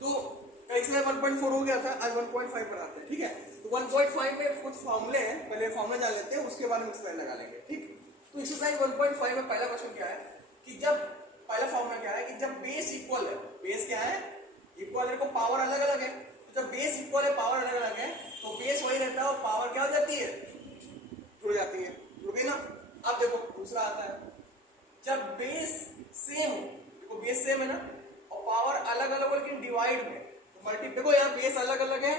तो कई समय 1.4 हो गया था, आज 1.5 पर आते हैं, ठीक है। तो 1.5 में कुछ फॉर्मूले हैं, पहले फॉर्मूला जान लेते हैं, उसके बाद में एक्सरसाइज लगा लेंगे, ठीक। तो एक्सरसाइज 1.5 में पहला क्वेश्चन क्या है कि जब पहला फॉर्मूला क्या है कि जब बेस इक्वल है, बेस क्या है, इक्वल है, को पावर अलग अलग है, तो जब बेस इक्वल है पावर अलग अलग है तो बेस वही रहता है और पावर क्या हो जाती है, जुड़ जाती है, जुड़ गई ना। अब देखो दूसरा आता है, जब बेस सेम, देखो बेस सेम है ना और पावर अलग अलग लेकिन डिवाइड में, तो मल्टी, देखो यहाँ बेस अलग अलग है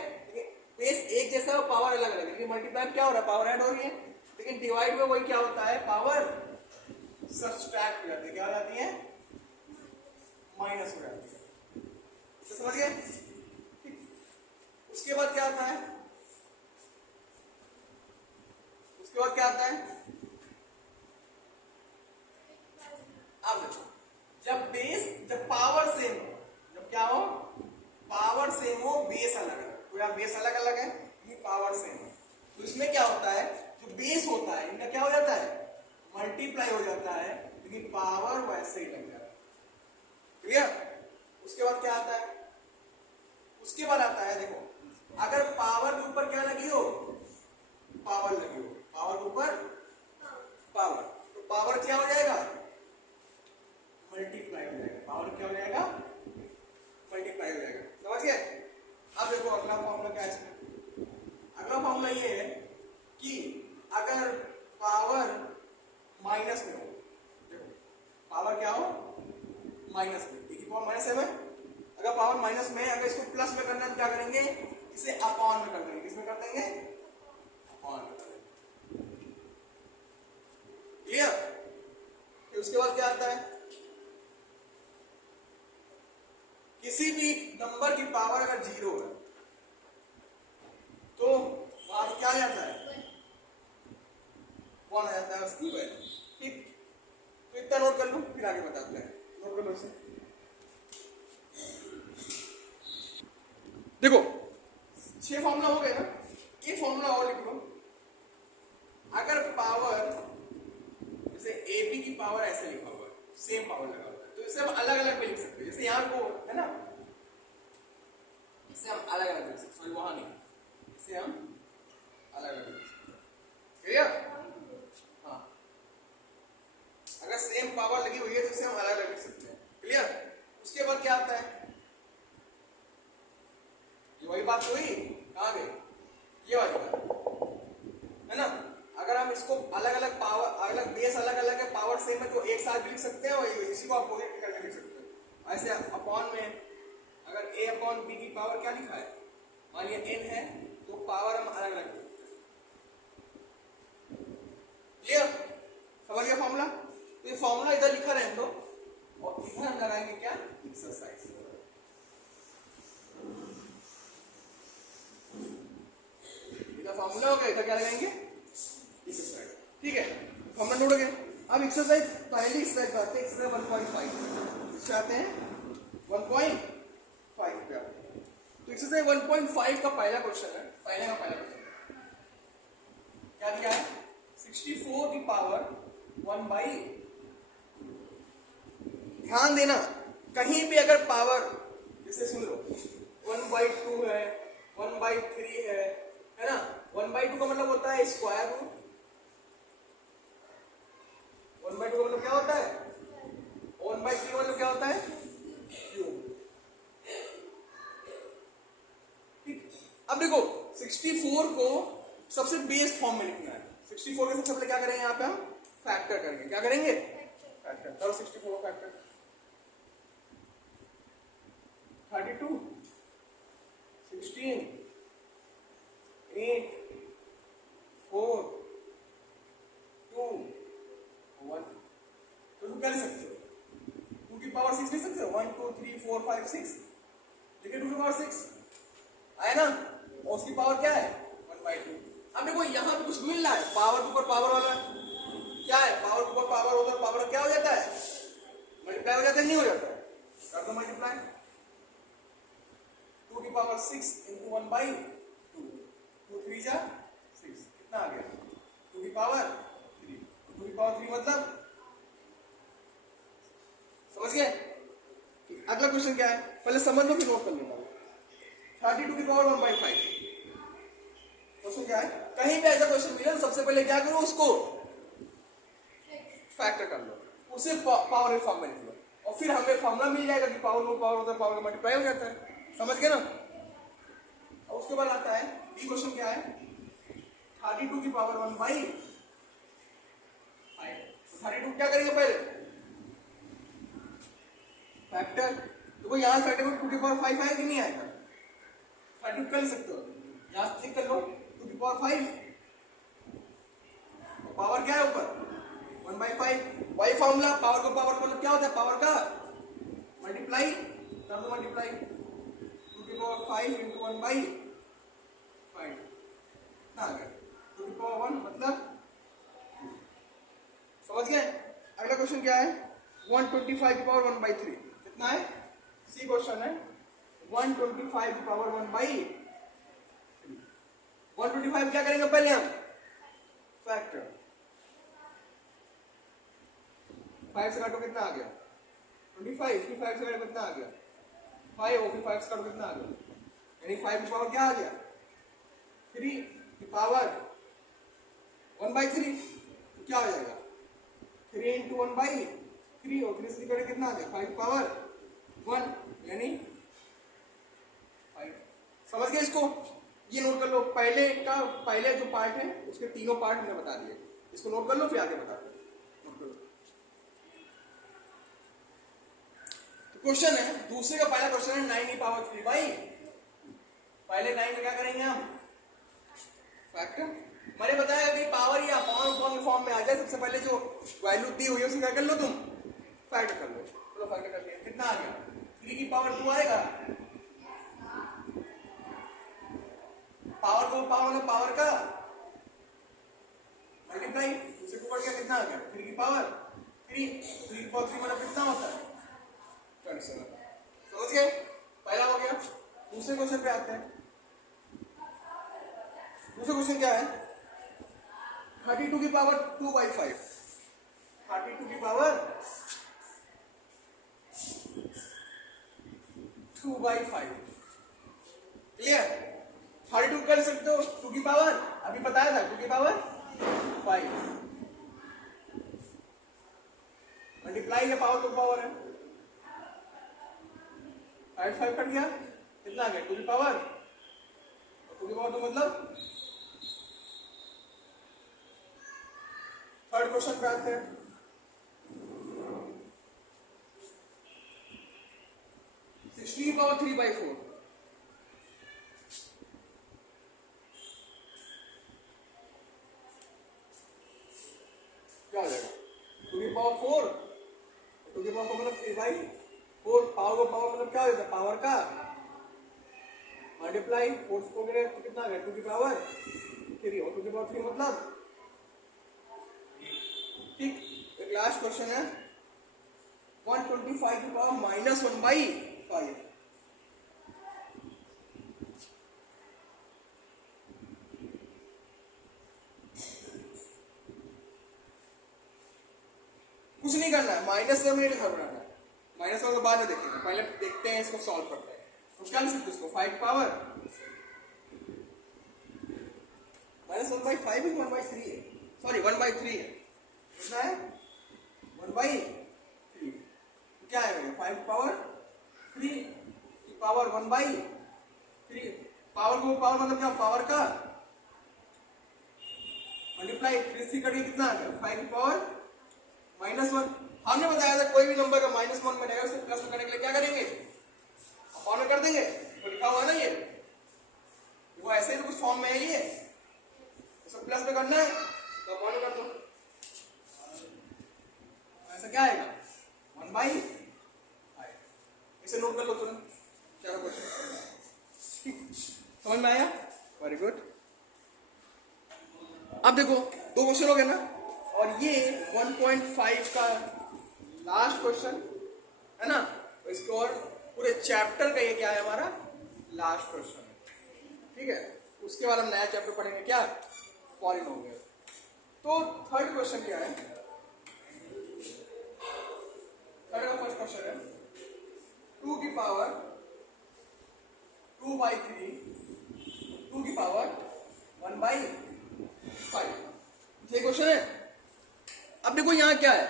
बेस एक जैसा है और पावर अलग अलग है, लेकिन मल्टीप्लाई क्या हो रहा है, पावर ऐड हो रही है, लेकिन डिवाइड में वही क्या होता है, पावर सब्ट्रैक्ट हो जाती है, क्या हो जाती है, माइनस हो जाती है, तो समझ गए। उसके बाद क्या आता है, उसके बाद क्या आता है, अब देखो जब बेस, जब पावर सेम हो, जब क्या हो, पावर सेम हो, बेस अलग अलग, तो यहाँ बेस अलग अलग है, ये पावर सेम है, तो इसमें क्या होता है, जो बेस होता है इनका क्या हो जाता है, मल्टीप्लाई हो जाता है, लेकिन पावर वैसे ही लग जाता है, क्लियर। उसके बाद क्या आता है, उसके बाद आता है, देखो अगर पावर के ऊपर क्या लगी हो, पावर लगी हो, पावर के ऊपर पावर, तो पावर क्या हो जाएगा, मल्टीप्लाई हो जाएगा, पावर क्या हो जाएगा, मल्टीप्लाई हो जाएगा, समझ गए। अब देखो अगला फॉर्मूला क्या है इसमें, अगला फॉर्मूला ये है कि अगर पावर माइनस में हो, देखो पावर क्या हो, माइनस में, e की पावर माइनस है, अगर पावर माइनस में, अगर इसको प्लस में करना है तो क्या करेंगे, इसे अपॉन में कर देंगे, किसमें कर देंगे, अपॉन में कर देंगे, क्लियर। उसके बाद क्या आता है, किसी भी नंबर की पावर अगर 0 है तो वहां क्या आ जाता है, 1 आ जाता है उसकी वैल्यू, ठीक। तो इतना नोट कर लो, फिर आगे बताते हैं, नोट कर लो इसे। देखो 6 फॉर्मूला हो गए ना, एक फॉर्मूला और लिख लो, अगर पावर जैसे ab की पावर ऐसे लिखा हुआ है, सेम पावर लगा हुआ है, तो इसे हम अलग अलग भी लिख सकते हैं, जैसे यहाँ को है ना, इसे हम अलग अलग लिख सकते, सॉरी वहां नहीं, इसे हम अलग अलग लिख सकते, क्लियर। हाँ, अगर सेम पावर लगी हुई है तो इसे हम अलग अलग लिख सकते हैं, क्लियर। उसके बाद क्या आता है, ये वही बात हुई, कहां गई, ये वाली बात है ना, अगर हम इसको अलग अलग पावर, अलग बेस अलग अलग है, पावर सेम है, तो एक साथ भी लिख सकते हैं और इसी को अपोजिट करके लिख सकते हैं। ऐसे अपॉन में अगर a अपॉन b की पावर क्या लिखा है, मान लिया n है, तो पावर हम अलग अलग लिखते हैं, क्लियर, समझ गया फॉर्मूला। तो ये फॉर्मूला इधर लिखा रहने दो और इधर हम लगाएंगे क्या, एक्सरसाइज, इधर फॉर्मूला हो गया, इधर क्या लगाएंगे, एक्सरसाइज, ठीक है, फॉर्मूला नोट हो गया। अब एक्सरसाइज, पहली एक्सरसाइज आते हैं एक्सरसाइज 1.5 से आते हैं 1.5 पे आते हैं। तो एक्सरसाइज 1.5 का पहला क्वेश्चन है, पहले का पहला क्वेश्चन क्या दिया है, 64 की पावर 1/, ध्यान देना कहीं भी अगर पावर, जैसे सुन लो 1/2 है, 1/3 है ना, 1/2 का मतलब होता है स्क्वायर रूट, 1/2 का मतलब क्या होता है, 1/3 का मतलब क्या होता है, क्यूब, ठीक। अब देखो 64 को सबसे बेस फॉर्म में लिखना है, 64 के सबसे पहले क्या करेंगे, यहाँ पे हम फैक्टर करेंगे, क्या करेंगे, फैक्टर करो, 64 का फैक्टर 32, 16, 8, 4, 2, 1, तो क्या लिख सकते हो, 2 की पावर 6 लिख सकते हो, 1 2 3 4 5 6, देखिए 2 की पावर 6 आया ना, और उसकी पावर क्या है 1/2। अब देखो यहाँ पे कुछ मिल रहा है, पावर के ऊपर पावर वाला क्या है, पावर के ऊपर पावर होता है, पावर क्या हो जाता है, मल्टीप्लाई हो जाता है, नहीं हो जाता है, कर दो मल्टीप्लाई, 2 की पावर 6 इंटू 1/2, 2 3 जा 6, कितना आ गया, 2 की पावर 3, 2 की पावर 3 मतलब, समझ गए। अगला क्वेश्चन क्या है, पहले समझ लो फिर नोट कर लेना। 32⁵ क्वेश्चन क्या है, कहीं पे ऐसा क्वेश्चन मिले तो सबसे पहले क्या करो, उसको फैक्टर कर लो, उसे पावर के फॉर्म में लिख लो, और फिर हमें फॉर्मूला मिल जाएगा कि पावर को पावर होता है, पावर का मल्टीप्लाई हो जाता है। समझ गए ना। और उसके बाद आता है बी क्वेश्चन क्या है, 32⁵ क्या करेंगे पहले, फैक्टर। देखो यहाँ फैक्टर में 2⁵ आएगा कि नहीं आएगा, 32 कर सकते हो, यहाँ चेक कर लो 2⁵, पावर क्या है ऊपर 1/5, वही फॉर्मूला, पावर को पावर मतलब क्या होता है, पावर का मल्टीप्लाई कर दो, मल्टीप्लाई 2⁵ इंटू 1/5 ना आ गया 2⁵1 मतलब, समझ गए। अगला क्वेश्चन क्या है, 125⁵1/3 कितना है, सी क्वेश्चन है 125⁵1/3। 125 क्या करेंगे पहले हम, फैक्टर, 5 से काटो कितना आ गया 25, फिर 5 से काटो कितना आ गया 5, और फिर 5 से काटो कितना आ गया, यानी 5 की पावर क्या आ गया 3 की पावर 1/3, तो क्या हो जाएगा 3 इंटू 1/3, और 3 से कटे कितना आ गया 5 की पावर 1, यानी 5। समझ गए इसको, ये नोट कर लो, पहले जो पार्ट है उसके तीनों पार्ट हमने बता दिए, इसको नोट कर लो फिर आगे बता दो। क्वेश्चन है दूसरे का, पहला क्वेश्चन है 9e⁻³ भाई, पहले 9 में क्या करेंगे हम, फैक्टर। मैंने बताया कि पावर या पावर फॉर्म में आ जाए, सबसे पहले जो वैल्यू दी हुई है उसे क्या कर लो तुम, फैक्टर कर लो। चलो फैक्टर कर लिया, कितना आ गया 3 की पावर 2 आएगा, पावर को पावर मतलब पावर का मल्टीप्लाई, उसे को बढ़ गया कितना आ गया 3 की पावर 3, 3 की पावर 3 मतलब कितना होता है 27। समझ गए, पहला हो गया। दूसरे क्वेश्चन पे आते हैं। दूसरा क्वेश्चन क्या है, 32⁵2/5, 32⁵2/5 क्लियर। 32 कर सकते हो 2 की पावर, अभी बताया था 2 की पावर 5, मल्टीप्लाई या पावर तो पावर है, 5 कट गया कितना आ गया 2 की पावर, और 2 की पावर तो मतलब। थर्ड क्वेश्चन पे आते हैं, 16⁻3/4, क्या हो जाएगा 2 की पावर 4, 2 की पावर मतलब 3/4, पावर को पावर मतलब क्या हो जाता है, पावर का मल्टीप्लाई, 4 को कितना आ गया 2 की पावर 3, और 2 की पावर 3 मतलब, ठीक। एक लास्ट क्वेश्चन है 125 की पावर -1/5, कुछ नहीं करना है, माइनस में नहीं घबराना है, माइनस वाला बाद में देखेंगे, पहले देखते हैं इसको सॉल्व करते हैं। तो क्या लिख सकते इसको 5 पावर -1/5 है, 1/3 है, सॉरी 1/3 है, कितना है 1/3, क्या है 5 पावर 3 की पावर 1/3, पावर को पावर मतलब क्या, पावर का मल्टीप्लाई, 3 कट कितना आ गया 5 की पावर -1। हमने बताया था कोई भी नंबर का -1 में रहेगा उसे प्लस में करने के लिए क्या करेंगे, अपॉन में कर देंगे, तो लिखा हुआ है ना ये, वो ऐसे ही तो कुछ फॉर्म में है ये, इसको प्लस में करना है तो अपॉन में कर दो, ऐसा क्या आएगा 1/5। इसे नोट कर लो तुरंत, क्या क्वेश्चन, ठीक समझ में आया, वेरी गुड। अब देखो 2 क्वेश्चन हो गए ना, और ये 1.5 का लास्ट क्वेश्चन है ना, तो इसके और पूरे चैप्टर का ये क्या है हमारा लास्ट क्वेश्चन है, ठीक है। उसके बाद हम नया चैप्टर पढ़ेंगे क्या, पॉलिनोमियल। तो थर्ड क्वेश्चन क्या है, थर्ड का फर्स्ट क्वेश्चन है 2 की पावर 2/3 2 की पावर 1/5। ये क्वेश्चन है। अब देखो यहां क्या है,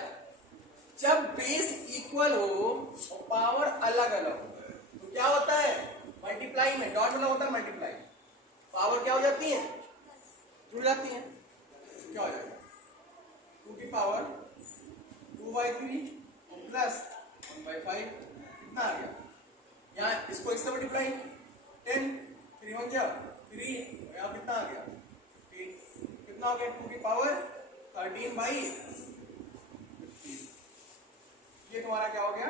जब बेस इक्वल हो और पावर अलग अलग हो तो क्या होता है, मल्टीप्लाई में डॉट मतलब होता है मल्टीप्लाई, पावर क्या हो जाती है, जुड़ जाती है। क्या हो जाएगा 2 की पावर 2/3 प्लस 1/5 कितना आ गया, यहाँ इसको इससे मल्टीप्लाई 10 3 हो गया 3, यहाँ कितना आ गया 3, कितना हो गया 2 की पावर 13/15। ये तुम्हारा क्या हो गया,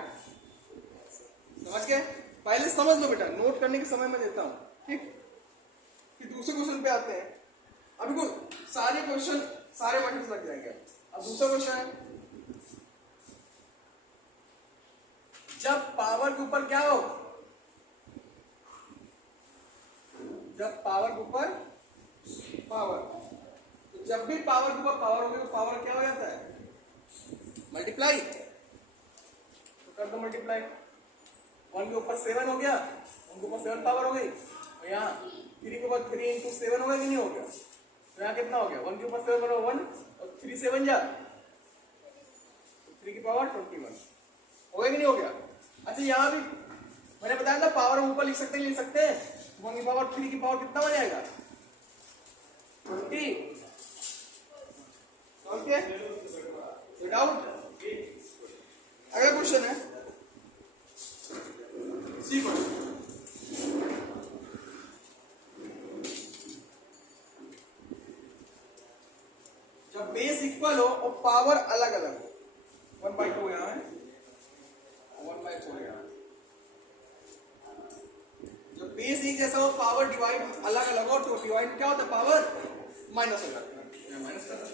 समझ गए। पहले समझ लो बेटा, नोट करने के समय मैं देता हूं, ठीक। फिर दूसरे क्वेश्चन पे आते हैं। अभी को सारे क्वेश्चन सारे मैट्रिक्स लग जाएंगे। अब दूसरा क्वेश्चन है, जब पावर के ऊपर क्या हो, जब पावर के ऊपर पावर, तो जब भी पावर के ऊपर पावर होगी तो पावर क्या हो जाता है, मल्टीप्लाई। तो कर दो मल्टीप्लाई, 1 के ऊपर 7 हो गया, 1 के ऊपर 7 पावर हो गई, और यहाँ 3 के ऊपर 3 इंटू 7 हो गया कि नहीं हो गया, तो यहाँ कितना हो गया 1 के ऊपर 7 बना 1 और 3 7 जा 3 की पावर 21 हो गया कि नहीं हो गया। अच्छा यहाँ भी मैंने बताया था पावर ऊपर लिख सकते हैं, 1 की पावर 3 की पावर कितना हो जाएगा 20। Okay, doubt. अगला क्वेश्चन है, सी क्वेश्चन, जब बेस इक्वल हो और पावर अलग अलग हो, 1/2 यहाँ है 1/4 यहाँ, जब बेस एक जैसा हो पावर डिवाइड अलग अलग हो तो डिवाइड क्या होता है, पावर माइनस हो जाता है, माइनस कर दो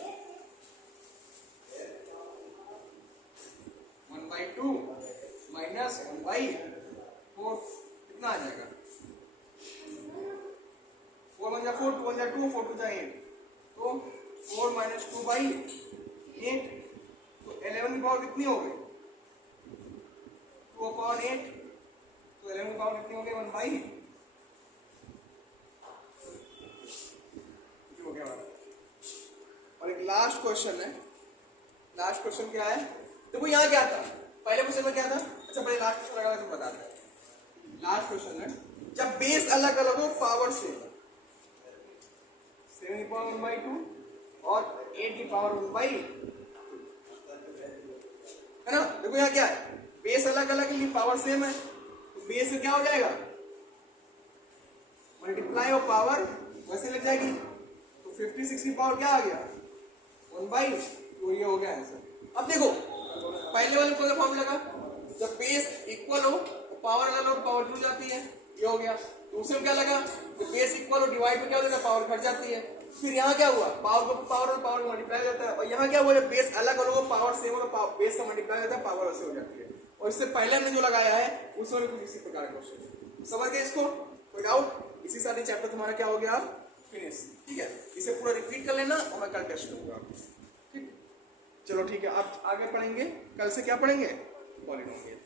1/2 माइनस 1/4 कितना आ जाएगा, 4 1 जा 4 2 1 जा 2 4 2 जा 8, तो 4 माइनस 2/8, तो 11 की पावर कितनी हो गई 2/8, तो 11 की पावर कितनी हो गई 1/8 हो गया। और एक लास्ट क्वेश्चन है, लास्ट क्वेश्चन क्या है, देखो यहाँ क्या था, पहले क्वेश्चन में क्या था, अच्छा पहले लास्ट क्वेश्चन लगा तो बता दें। लास्ट क्वेश्चन है, जब बेस अलग अलग हो पावर से 7 की पावर 1/2 और 8 की पावर 1/8 है ना। देखो यहाँ क्या है, बेस अलग अलग है पावर सेम है, तो बेस में क्या हो जाएगा मल्टीप्लाई और पावर वैसे लग जाएगी, तो 56 की पावर क्या आ गया 1/, तो ये हो गया आंसर। अब देखो पहले वाले को फॉर्मूला लगा, जब बेस इक्वल हो तो पावर अलग हो पावर जुड़ जाती है, ये हो गया। दूसरे में क्या लगा, तो बेस इक्वल हो डिवाइड में क्या हो जाता है पावर घट जाती है। फिर यहाँ क्या हुआ, पावर को पावर और पावर मल्टीप्लाई हो जाता है, और यहाँ क्या हुआ जब बेस अलग अलग हो पावर सेम हो तो बेस का मल्टीप्लाई हो जाता है पावर वैसे हो जाती है। और इससे पहले हमने जो लगाया है उसमें भी कुछ इसी प्रकार का क्वेश्चन, समझ गए इसको, कोई डाउट। इसी साथ चैप्टर तुम्हारा क्या हो गया फिनिश, ठीक है। इसे पूरा रिपीट कर लेना और मैं कल टेस्ट करूंगा, ठीक। चलो ठीक है, आप आगे पढ़ेंगे, कल से क्या पढ़ेंगे पॉलिनोमियल।